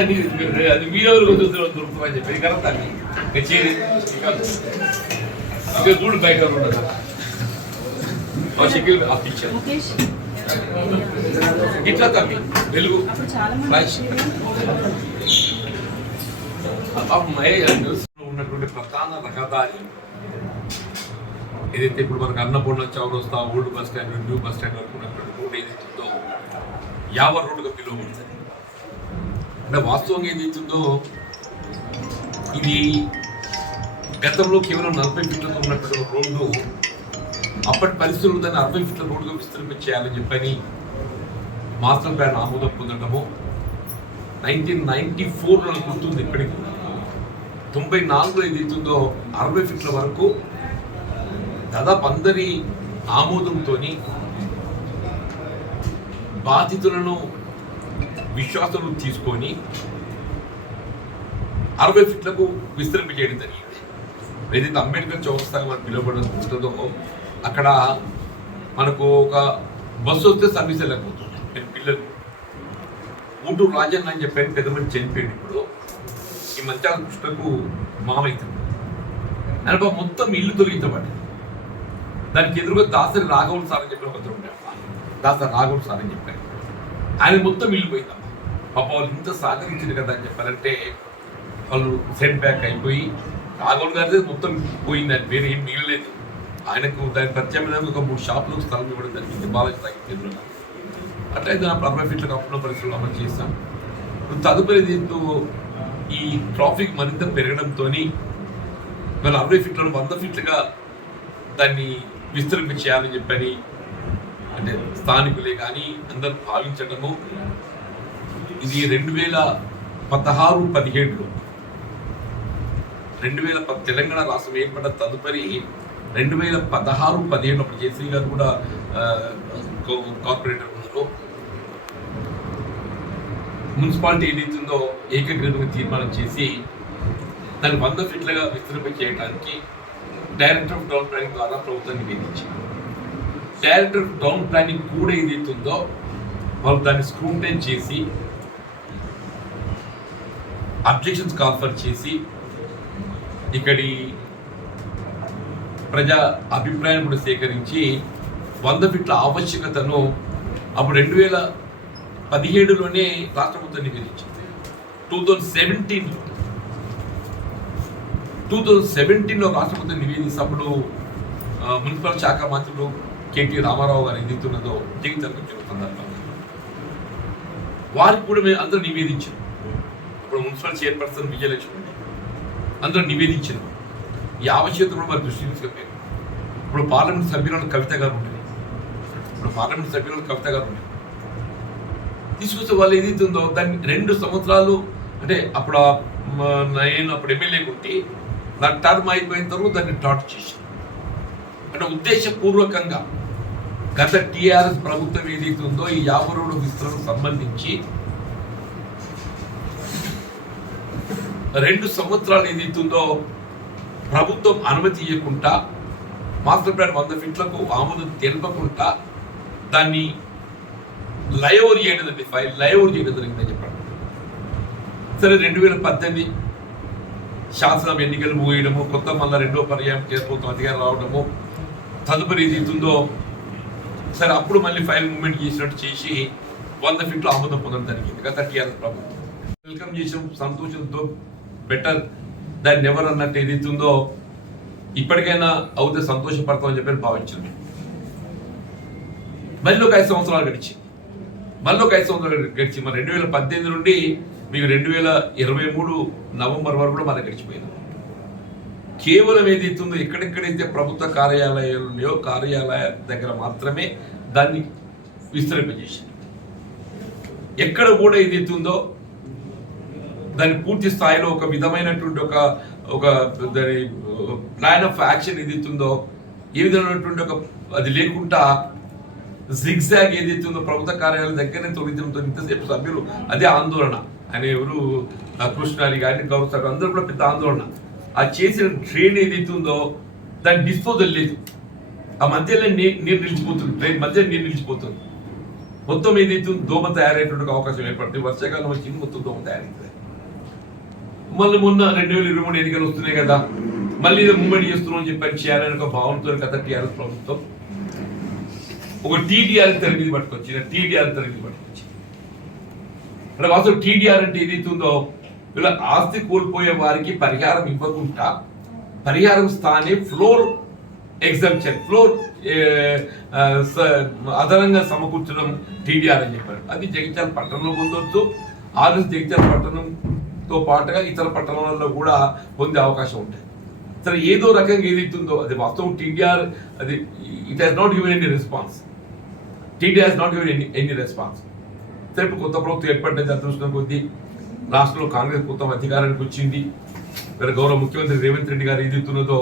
అది మీరెవరు దొరుకుతుందని చెప్పి. కరెక్ట్ అది ఇక చేరి ఇక చూడు బయట ఉండదు ఆ షకిల్ ఆ పిక్చర్ ఇట్లా తమ్మి. వెలుగు ఫ్లాష్ ఉన్నటువంటి ప్రధాన రహదారి ఏదైతే ఇప్పుడు మనకు అన్నపూర్ణ చౌరస్తా old bus stand new bus stand వరకు ఉన్నటువంటి రోడ్ ఏదైతుందో యావర్ పిలువబడుతుంది. అంటే వాస్తవంగా ఏదైతుందో ఇది గతంలో కేవలం నలభై ఫీట్లతో ఉన్నటువంటి రోడ్డు అప్పటి పరిస్థితులు దాన్ని అరవై ఫీట్ల రోడ్డుగా విస్తరింప చేయాలని చెప్పని మాస్టర్ ప్లాన్ ఆమోదం పొందడము నైన్టీన్ నైన్టీ ఫోర్లో గుర్తుంది ఇప్పటికి. తొంభై నాలుగులో ఏదైతుందో అరవై ఫీట్ల వరకు దాదాపు అందరి ఆమోదంతో బాధితులను విశ్వాసంలో తీసుకొని అరవై ఫీట్లకు విస్తరింప చేయడం జరిగింది. ఏదైతే అంబేద్కర్ చౌరస్తాగా మనం పిలువబడుతుందో అక్కడ మనకు ఒక బస్సు వస్తే సర్వీస్ వెళ్ళకపోతుంది. నేను పిల్లలు ఊటూరు రాజన్న అని చెప్పాను పెద్ద మంది చనిపోయాడు ఇప్పుడు. ఈ మంచాల కృష్ణకు మామైతుంది. నలభై మొత్తం ఇల్లు తొలగించబడింది దానికి ఎదురుగా దాసరి రాఘవులు సార్ అని చెప్పిన ఒకరు ఉంటాడు దాసరి రాఘవులు సార్ అని చెప్పారు ఆయన మొత్తం ఇల్లు పోయింది. పాప వాళ్ళు ఇంత సహకరించింది కదా అని చెప్పారంటే వాళ్ళు సెట్ బ్యాక్ అయిపోయి రాఘవులు గారిదే మొత్తం పోయింది ఆయన వేరే ఏం మిగలలేదు. ఆయనకు దాని ప్రత్యామ్నాయంగా ఒక మూడు షాపులు స్థలం ఇవ్వడం జరిగింది. బాలాజీ తాగి ఎదురుగా అట్లయితే నా అరవై ఫీట్లకు అప్పుడున్న పరిస్థితులు అమలు చేస్తాం ఇప్పుడు తదుపరి దీంతో ఈ ట్రాఫిక్ మరింత పెరగడంతో ఇవాళ అరవై ఫీట్లను వంద ఫీట్లుగా దాన్ని విస్తరింప చేయాలని చెప్పని అంటే స్థానికులే కానీ అందరూ భావించడము ఇది రెండు వేల పదహారు పదిహేడులో. రెండు వేల ప- తెలంగాణ రాష్ట్రం ఏర్పడ్డ తదుపరి రెండు వేల పదహారు పదిహేడు అప్పుడు జయశ్రీ గారు కూడా కార్పొరేటర్ ఉన్నారు. మున్సిపాలిటీ ఏదైతుందో ఏకగ్రీవంగా తీర్మానం చేసి దాన్ని వంద ఫీట్లుగా విస్తరింప చేయడానికి డైరెక్టర్ ఆఫ్ టౌన్ ప్లానింగ్ ద్వారా ప్రభుత్వాన్ని నివేదించింది. డైరెక్టర్ ఆఫ్ టౌన్ ప్లానింగ్ కూడా ఏదైతుందో వాళ్ళు దాన్ని స్క్రూటైన్ చేసి అబ్జెక్షన్స్ కాన్ఫర్ చేసి ఇక్కడి ప్రజా అభిప్రాయం కూడా సేకరించి వంద ఫిట్ల ఆవశ్యకతను అప్పుడు రెండు వేల పదిహేడులోనే రాష్ట్ర ప్రభుత్వం నివేదించింది టూ థౌజండ్ సెవెంటీన్లో. టూ థౌజండ్ సెవెంటీన్లో రాష్ట్ర ప్రభుత్వం నివేదించినప్పుడు మున్సిపల్ శాఖ మంత్రులు కేటీ రామారావు గారు ఏదైతున్నదో జీవితానికి వచ్చిన సందర్భంగా వారికి కూడా మేము అందరూ నివేదించాం. ఇప్పుడు మున్సిపల్ చైర్పర్సన్ విజయలక్ష్మి అందరూ నివేదించారు. ఈ ఆవశ్యకత కూడా వారి దృష్టి తీసుకెళ్ళారు ఇప్పుడు పార్లమెంట్ సభ్యురాలు కవిత గారు ఉంటుంది ఇప్పుడు పార్లమెంట్ సభ్యురాలు కవిత గారు ఉంటుంది తీసుకొస్తే వాళ్ళు ఏదైతే ఉందో దాన్ని రెండు సంవత్సరాలు అంటే అప్పుడు నేను అప్పుడు ఎమ్మెల్యే ఉంటే నా టర్మ్ అయిపోయిన తర్వాత దాన్ని డాట్ చేశాను అంటే ఉద్దేశపూర్వకంగా గత టీఆర్ఎస్ ప్రభుత్వం ఏదైతే ఉందో ఈ యాభై రోడ్డు విస్తరణకు సంబంధించి రెండు సంవత్సరాలు ఏదైతుందో ప్రభుత్వం అనుమతి ఇవ్వకుండా మాస్టర్ ప్లాన్ వంద ఫీట్లకు ఆమోదం తెలపకుండా దాన్ని లయోవర్ చేయడం అండి ఫైల్ లయోవర్ చేయడం జరిగిందని చెప్పాడు సరే రెండు వేల పద్దెనిమిది శాసనం ఎన్నికలు మూయడము కొత్త మళ్ళీ రెండో పర్యాయం కేంద్ర అధికారం రావడము తదుపరి ఇది సరే అప్పుడు మళ్ళీ ఫైల్ మూమెంట్ చేసినట్టు చేసి వంద ఫీట్లు ఆమోదం పొందడం జరిగింది. కదా టీఆర్ఎస్ ప్రభుత్వం. వెల్కమ్ చేసాం సంతోషంతో బెటర్ దాన్ని ఎవరు అన్నట్టు ఏదైతుందో ఇప్పటికైనా అవుతే సంతోషపడతామని చెప్పి భావించింది మళ్ళీ ఒక ఐదు సంవత్సరాలు గడిచి మళ్ళీ ఒక ఐదు సంవత్సరాలు గడిచి మరి రెండు వేల పద్దెనిమిది నుండి మీకు రెండు వేల ఇరవై మూడు నవంబర్ వరకు కూడా మన గడిచిపోయింది కేవలం ఏదైతుందో ఎక్కడెక్కడైతే ప్రభుత్వ కార్యాలయాలు ఉన్నాయో కార్యాలయ దగ్గర మాత్రమే దాన్ని విస్తరింపజేసింది ఎక్కడ కూడా ఏదైతుందో దాన్ని పూర్తి స్థాయిలో ఒక విధమైనటువంటి ఒక ఒక దాని ప్లాన్ ఆఫ్ యాక్షన్ ఏదైతే ఏ విధమైనటువంటి ఒక అది లేకుండా జిగ్జాగ్ ఏదైతుందో ప్రభుత్వ కార్యాలయం దగ్గరనే తొలగించడంతో ఇంతసేపు సభ్యులు అదే ఆందోళన. ఆయన ఎవరు కృష్ణాలి కానీ గౌరవ అందరూ కూడా పెద్ద ఆందోళన. ఆ చేసిన ట్రైన్ ఏదైతుందో ఉందో దాని డిస్పోజల్ లేదు. ఆ మధ్యలో నీరు నీరు నిలిచిపోతుంది. ట్రైన్ మధ్యలో నీరు నిలిచిపోతుంది. మొత్తం ఏదైతుందో దోమ తయారయ్యేటువంటి అవకాశం ఏర్పడుతుంది. వర్షాకాలం వచ్చింది మొత్తం దోమ తయారవుతుంది మళ్ళీ మొన్న రెండు వేల ఇరవై మూడు ఎన్నికలు వస్తున్నాయి కదా మళ్ళీ ఇది మూమెంట్ చేస్తున్నాం అని చెప్పని చేయాలని ఒక భావనతో కదా టీఆర్ఎస్ ప్రభుత్వం ఒక టీడీఆర్ తరగతి పట్టుకొచ్చి టీడీఆర్ తరగతి పట్టుకొచ్చి అంటే వాస్తవం టీడీఆర్ అంటే ఏదైతుందో ఇలా ఆస్తి కోల్పోయే వారికి పరిహారం ఇవ్వకుండా పరిహారం స్థానే ఫ్లోర్ ఎగ్జామ్షన్ ఫ్లోర్ అదనంగా సమకూర్చడం టీడీఆర్ అని చెప్పారు. అది జగిత్యాల పట్టణంలో పొందొచ్చు ఆర్ఎస్ జగిత్యాల తో పాటుగా ఇతర పట్టణాలలో కూడా పొందే అవకాశం ఉంటుంది సరే ఏదో రకంగా ఏదైతుందో అది వాస్తవం టీడీఆర్ అది it has not given any response TDR has not given any any response సరే ఇప్పుడు కొత్త ప్రభుత్వం ఏర్పడింది అదృష్టం కొద్దీ రాష్ట్రంలో కాంగ్రెస్ కొత్త అధికారానికి వచ్చింది. వీళ్ళ గౌరవ ముఖ్యమంత్రి రేవంత్ రెడ్డి గారు ఏదైతున్నదో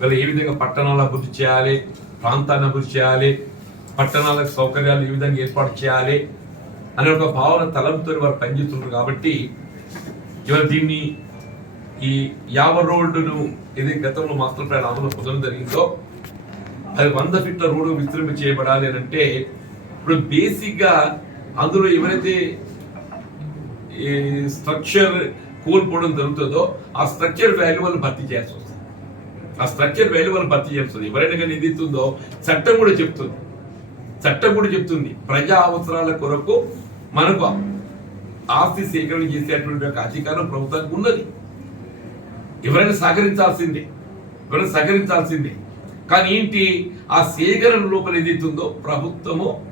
వీళ్ళు ఏ విధంగా పట్టణాలు అభివృద్ధి చేయాలి ప్రాంతాన్ని అభివృద్ధి చేయాలి పట్టణాలకు సౌకర్యాలు ఏ విధంగా ఏర్పాటు చేయాలి అనే ఒక భావన తలంతో వారు పనిచేస్తున్నారు కాబట్టి ఇవాళ దీన్ని ఈ యావ రోడ్డును ఇది గతంలో మాస్టర్ ప్లాన్ అమలు పొందడం జరిగిందో అది వంద ఫీట్ల రోడ్డు విస్తరింప చేయబడాలి అని అంటే ఇప్పుడు బేసిక్గా అందులో ఎవరైతే స్ట్రక్చర్ కోల్పోవడం జరుగుతుందో ఆ స్ట్రక్చర్ వాల్యూ వాళ్ళు భర్తీ చేయాల్సి వస్తుంది. ఆ స్ట్రక్చర్ వాల్యూ వాళ్ళు భర్తీ చేస్తుంది ఎవరైనా కానీ ఇస్తుందో చట్టం కూడా చెప్తుంది. చట్టం కూడా చెప్తుంది. ప్రజా అవసరాల కొరకు మనకు ఆస్తి సేకరణ చేసేటువంటి ఒక అధికారం ప్రభుత్వానికి ఉన్నది. ఎవరైనా సహకరించాల్సిందే. ఎవరైనా సహకరించాల్సిందే. కానీ ఏంటి? ఆ సేకరణ లోపల ఏదైతుందో ప్రభుత్వము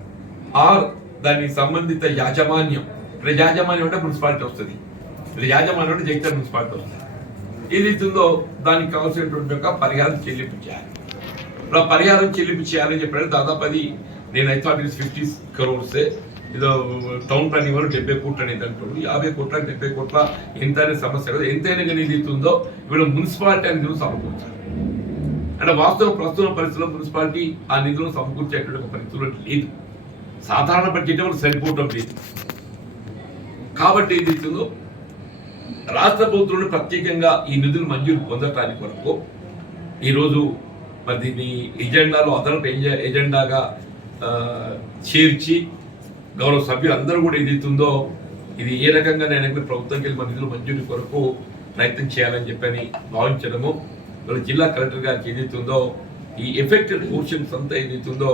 ఆర్ దానికి సంబంధిత యాజమాన్యం. ఇక్కడ యాజమాన్యం అంటే మున్సిపాలిటీ వస్తుంది. ఇక్కడ యాజమాన్యం అంటే జగిత్యాల మున్సిపాలిటీ వస్తుంది. ఏదైతుందో దానికి కావాల్సినటువంటి ఒక పరిహారం చెల్లింపు చేయాలి. ఇప్పుడు ఆ పరిహారం చెల్లింపు చేయాలని చెప్పాడు దాదాపు అది నేను ఐ ఫిఫ్టీ క్రోర్స్. ఏదో టౌన్ ప్లానింగ్ వరకు డెబ్బై కోట్లు అనేది అంటాడు. యాభై కోట్ల డెబ్బై కోట్ల ఎంత అనే సమస్య కదా ఎంతైనా కానీ ఇది ఉందో మున్సిపాలిటీ అనే నిధులు సమకూర్చాలి. అంటే వాస్తవ ప్రస్తుత పరిస్థితుల్లో మున్సిపాలిటీ ఆ నిధులను సమకూర్చేటువంటి ఒక పరిస్థితులు లేదు. సాధారణ బడ్జెట్ వాళ్ళు సరిపోవటం లేదు. కాబట్టి ఏది ఇస్తుందో రాష్ట్ర ప్రభుత్వం ప్రత్యేకంగా ఈ నిధులు మంజూరు పొందటానికి వరకు ఈరోజు మరి దీన్ని ఎజెండాలో అదనపు ఎజె- ఎజెండాగా చేర్చి గౌరవ సభ్యులు అందరూ కూడా ఏదైతుందో ఇది ఏ రకంగా నేను ప్రభుత్వం వెళ్ళి మన నిధులు మంజూరు కొరకు ప్రయత్నం చేయాలని చెప్పని భావించడము. జిల్లా కలెక్టర్ గారికి ఏదైతుందో ఈ ఎఫెక్టెడ్ పోర్షన్స్ అంతా ఏదైతుందో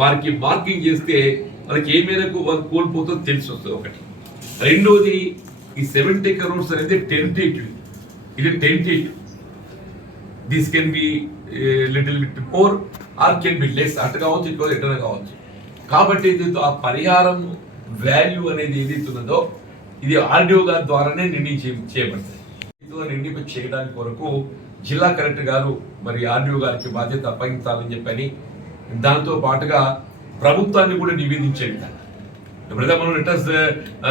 వారికి మార్కింగ్ చేస్తే వాళ్ళకి ఏ మేరకు వాళ్ళు కోల్పోతుందో తెలిసి వస్తుంది ఒకటి. రెండోది ఈ సెవెంటీ కరోడ్స్ అనేది టెంటేటివ్ ఇది tentative this can be little bit more or can be less అటు కావచ్చు ఇటు కావచ్చు ఎటైనా కావచ్చు. కాబట్టి దీంతో ఆ పరిహారం వాల్యూ అనేది ఏదైతే ఉన్నదో ఇది ఆర్డీఓ గారి ద్వారానే నిర్ణయం చేయబడుతుంది. ఇది చేయడానికి కొరకు జిల్లా కలెక్టర్ గారు మరి ఆర్డీఓ గారికి బాధ్యత అప్పగించాలని చెప్పని దాంతో పాటుగా ప్రభుత్వాన్ని కూడా నివేదించే విధంగా. ఎప్పుడైతే మనం letters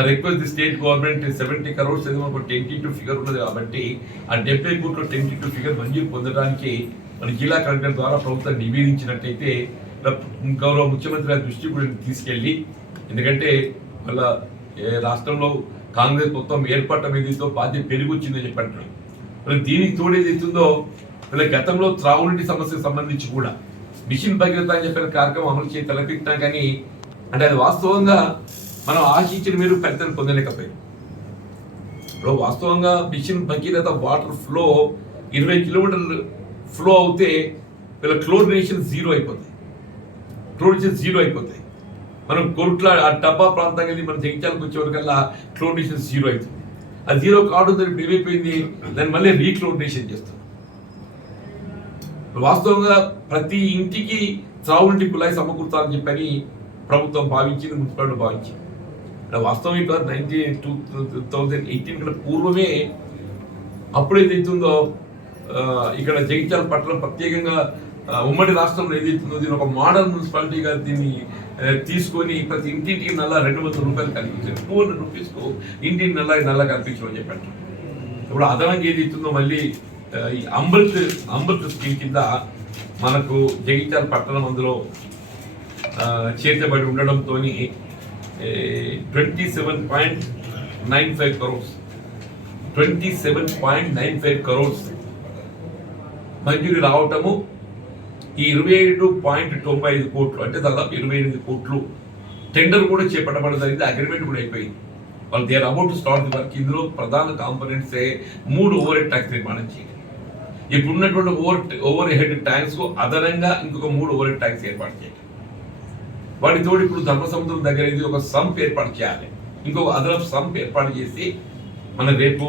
request the state government seventy crores ఏదో మనకు టెంటీ టూ ఫిగర్ ఉన్నది కాబట్టి ఆ డెబ్బై కోట్ల టెంటీ టూ ఫిగర్ మంజూరు పొందడానికి మన జిల్లా కలెక్టర్ ద్వారా ప్రభుత్వం నివేదించినట్టయితే గౌరవ ముఖ్యమంత్రి గారి దృష్టి కూడా తీసుకెళ్ళి ఎందుకంటే వాళ్ళ ఏ రాష్ట్రంలో కాంగ్రెస్ మొత్తం ఏర్పడటం ఏదైతే బాధ్యత పెరిగొచ్చిందని చెప్పి అంటున్నాడు మరి దీనికి తోడేదైతుందో ఏదైతుందో గతంలో త్రాగునీటి సమస్యకు సంబంధించి కూడా మిషన్ భగీరథ అని చెప్పిన కార్యక్రమం అమలు చేసి తలపెట్టినా కానీ అంటే అది వాస్తవంగా మనం ఆశించిన మీరు ఫలితాన్ని పొందలేకపోయింది ఇప్పుడు వాస్తవంగా మిషన్ భగీరథ వాటర్ ఫ్లో ఇరవై కిలోమీటర్లు ఫ్లో అవుతే వీళ్ళ క్లోరినేషన్ జీరో అయిపోతుంది. క్లోరినేషన్ జీరో అయిపోతాయి. మనం కొరుట్ల ఆ డబ్బా ప్రాంతం వెళ్ళి మనం జగిత్యాలకు వచ్చేవరకల్లా క్లోరినేషన్ జీరో అవుతుంది ఆ జీరో కావడం దానికి ఇప్పుడు ఏమైపోయింది దాన్ని మళ్ళీ రీక్లోరినేషన్ చేస్తాం వాస్తవంగా ప్రతి ఇంటికి త్రాగునీటి కుళాయి సమకూర్చాలని చెప్పని ప్రభుత్వం భావించింది మున్సిపాలిటీ భావించింది. వాస్తవం ఇట్లా నైన్టీన్ టూ థౌజండ్ ఎయిటీన్ ఇక్కడ పూర్వమే అప్పుడు ఏదైతే ఉందో ఇక్కడ జగిత్యాల పట్టణం ప్రత్యేకంగా ఉమ్మడి రాష్ట్రంలో ఏదైతుందో దీని ఒక మోడల్ మున్సిపాలిటీగా దీన్ని తీసుకొని ప్రతి ఇంటింటికి నల్ల రెండు వందల రూపాయలు కల్పించారు. టూ హండ్రెడ్ రూపీస్కు ఇంటికి నల్ల నల్ల కల్పించమని చెప్పారు. ఇప్పుడు అదనంగా ఏదైతుందో మళ్ళీ ఈ అమృత్ అమృత్ స్కీమ్ కింద మనకు జగిత్యాల పట్టణం అందులో చేర్చబడి ఉండడంతో twenty seven point nine five crores twenty seven point nine five crores మంజూరి రావటము ఈ ఇరవై ఏడు పాయింట్ తొంభై ఐదు కోట్లు అంటే దాదాపు ఇరవై ఎనిమిది కోట్లు టెండర్ కూడా చేపట్టబడడం జరిగింది అగ్రిమెంట్ కూడా అయిపోయింది. వాళ్ళు they're about start the work. ఇందులో ప్రధాన కాంపోనెంట్స్ మూడు ఓవర్ హెడ్ ట్యాంక్స్ నిర్మాణం చేయాలి. ఇప్పుడున్నటువంటి ఓవర్ ఓవర్ హెడ్ ట్యాంక్స్ అదనంగా ఇంకొక మూడు ఓవర్ హెడ్ ట్యాంక్స్ ఏర్పాటు చేయాలి. వాటితో ఇప్పుడు ధర్మసముద్రం దగ్గర ఇది ఒక సంప్ ఏర్పాటు చేయాలి. ఇంకొక అదనపు సంప్ ఏర్పాటు చేసి మన రేపు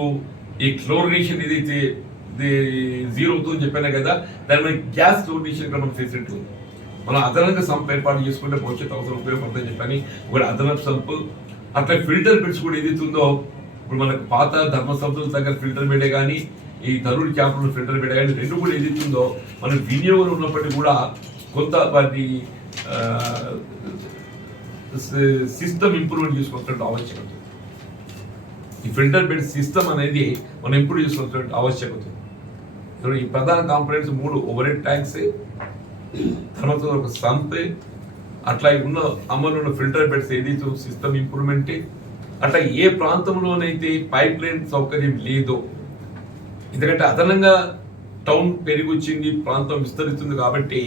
ఈ క్లోరినేషన్ ఏదైతే జీరో అవుతుందని చెప్పాను కదా దాని మీద గ్యాస్ క్లోరినేషన్ ఇక్కడ మనకు ఫెసిలిటీ ఉంది మనం అదనంగా సంప్ ఏర్పాటు చేసుకుంటే భవిష్యత్ అవసరం ఉపయోగపడుతుందని చెప్పని ఒక అదనపు సంప్ అట్లా ఫిల్టర్ బెడ్స్ కూడా ఏదైతుందో ఇప్పుడు మనకు పాత ధర్మసముద్రం దగ్గర ఫిల్టర్ బెడే కానీ ఈ తరుడు క్యాంపులు ఫిల్టర్ బెడే కానీ రెండు కూడా ఏదైతుందో మనం మన వినియోగం ఉన్నప్పటికీ కూడా కొంత వాటి సిస్టమ్ ఇంప్రూవ్మెంట్ చేసుకోవాల్సిన ఆవశ్యకత ఈ ఫిల్టర్ బెడ్ సిస్టమ్ అనేది మనం ఇంప్రూవ్ చేసుకోవాల్సిన ఆవశ్యకత ఉంది. ఇప్పుడు ఈ ప్రధాన కాంపోనెంట్స్ మూడు ఓవర్ హెడ్ ట్యాంక్స్ తర్వాత ఒక సంపే అట్లా ఉన్న అమలు ఉన్న ఫిల్టర్ బెడ్స్ ఏదైతే సిస్టమ్ ఇంప్రూవ్మెంట్ అట్లా ఏ ప్రాంతంలోనైతే పైప్ లైన్ సౌకర్యం లేదో ఎందుకంటే అదనంగా టౌన్ పెరిగొచ్చింది ప్రాంతం విస్తరిస్తుంది కాబట్టి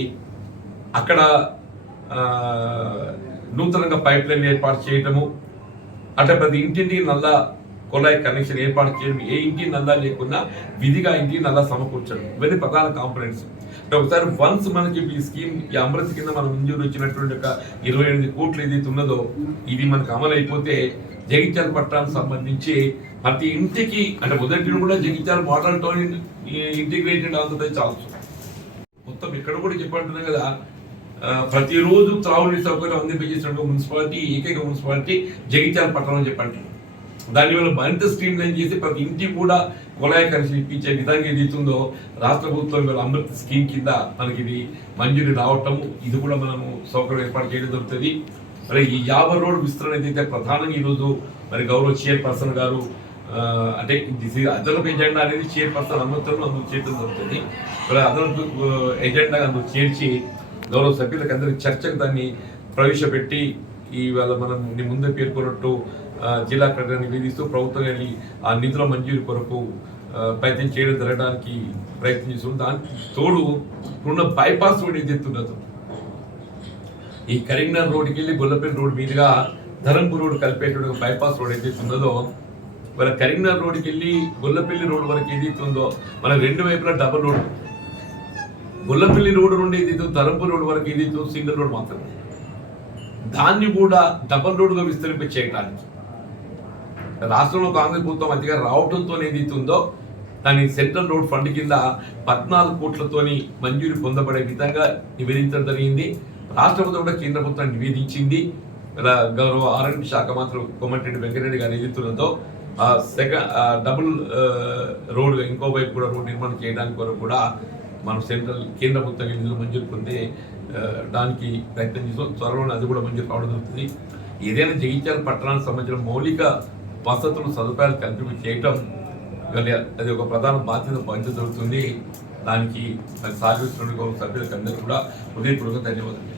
అక్కడ నూతనంగా పైప్ లైన్ ఏర్పాటు చేయటము అంటే ప్రతి ఇంటింటికి నల్ల కొలాయి కనెక్షన్ ఏర్పాటు చేయడం ఏ ఇంటి నల్లా లేకుండా విధిగా ఇంటికి నల్లా సమకూర్చడం. ఇవన్నీ ప్రధాన కాంపొనెంట్స్. ఒకసారి వన్స్ మనకి ఈ స్కీమ్ ఈ అమృత్ కింద మనం మంజూరు వచ్చినటువంటి ఒక ఇరవై ఎనిమిది కోట్లు ఏదైతే ఉన్నదో ఇది మనకు అమలు అయిపోతే జగిత్యాల పట్టణానికి సంబంధించి ప్రతి ఇంటికి అంటే మొదటి కూడా Jagtial model town integrated Andhra Pradesh చావచ్చు మొత్తం ఇక్కడ కూడా చెప్పంటున్నాం కదా ప్రతిరోజు త్రాగునీటి సౌకర్యం అందింపజేసినటువంటి మున్సిపాలిటీ ఏకైక మున్సిపాలిటీ జగిత్యాల పట్టణం అని దాన్ని దానివల్ల మరింత స్ట్రీమ్ లైన్ చేసి ప్రతి ఇంటికి కూడా కుళాయి కనెక్షన్ ఇప్పించే విధంగా ఏదైతుందో రాష్ట్ర ప్రభుత్వం ఇవాళ అమృత్ స్కీమ్ కింద మనకి ఇది మంజూరు రావటం ఇది కూడా మనము సౌకర్యం ఏర్పాటు చేయడం జరుగుతుంది. మరి ఈ యాభై రోడ్ విస్తరణ ఏదైతే ప్రధానంగా ఈరోజు మరి గౌరవ చైర్పర్సన్ గారు అంటే దిస్ ఇస్ అదనపు ఎజెండా అనేది చైర్పర్సన్ అమృతంలో అందుకు చేయడం జరుగుతుంది. మరి అదనపు ఎజెండా అందుకు చేర్చి గౌరవ సభ్యులకు అందరికి చర్చకు దాన్ని ప్రవేశపెట్టి ఇవాళ మనం నీ ముందే పేర్కొన్నట్టు జిల్లా కలెక్టర్ నివేదిస్తూ ప్రభుత్వం వెళ్ళి ఆ నిధుల మంజూరు కొరకు ప్రయత్నం చేయడం జరగడానికి ప్రయత్నం చేస్తుంది దానికి తోడు ఇప్పుడున్న బైపాస్ రోడ్ ఏదైతే ఈ కరీంనగర్ రోడ్కి వెళ్ళి గొల్లపల్లి రోడ్ మీదుగా ధరంపూర్ రోడ్ కలిపేటువంటి బైపాస్ రోడ్ ఏదైతే ఉన్నదో మన కరీంనగర్ రోడ్కి వెళ్ళి గొల్లపల్లి రోడ్ వరకు ఏదైతే ఉందో మన రెండు వైపులా డబల్ రోడ్ గొల్లపల్లి రోడ్ నుండి ఏదైతే ధరంపూర్ రోడ్ వరకు ఏదైతే సింగిల్ రోడ్ మాత్రమే. దాన్ని కూడా డబల్ రోడ్గా విస్తరింప చేయడానికి రాష్ట్రంలో కాంగ్రెస్ ప్రభుత్వం అధికారం రావడంతో ఏదైతే ఉందో దాని సెంట్రల్ రోడ్ ఫండ్ కింద పద్నాలుగు కోట్లతోని మంజూరు పొందబడే విధంగా నివేదించడం జరిగింది. రాష్ట్ర ప్రభుత్వం కూడా కేంద్ర ప్రభుత్వం నివేదించింది. గౌరవ ఆరోగ్య శాఖ మాత్రం కొమ్మటిరెడ్డి వెంకటరెడ్డి గారి ఏదైతున్నదో ఆ సెకండ్ డబుల్ రోడ్ ఇంకో వైపు కూడా రోడ్ నిర్మాణం చేయడానికి కొరకు కూడా మనం సెంట్రల్ కేంద్ర ప్రభుత్వం నిధులు మంజూరు పొందే దానికి ప్రయత్నం చేస్తాం త్వరలోనే అది కూడా మంజూరు కావడం జరుగుతుంది. ఏదైనా జగిత్యాల పట్టణానికి సంబంధించిన మౌలిక వసతులు సదుపాయాలు కల్పింపు చేయటం అది ఒక ప్రధాన బాధ్యత పంచ దానికి మరి సాగుతున్న సభ్యులకు అందరూ కూడా హృదయపూర్వక ధన్యవాదాలు.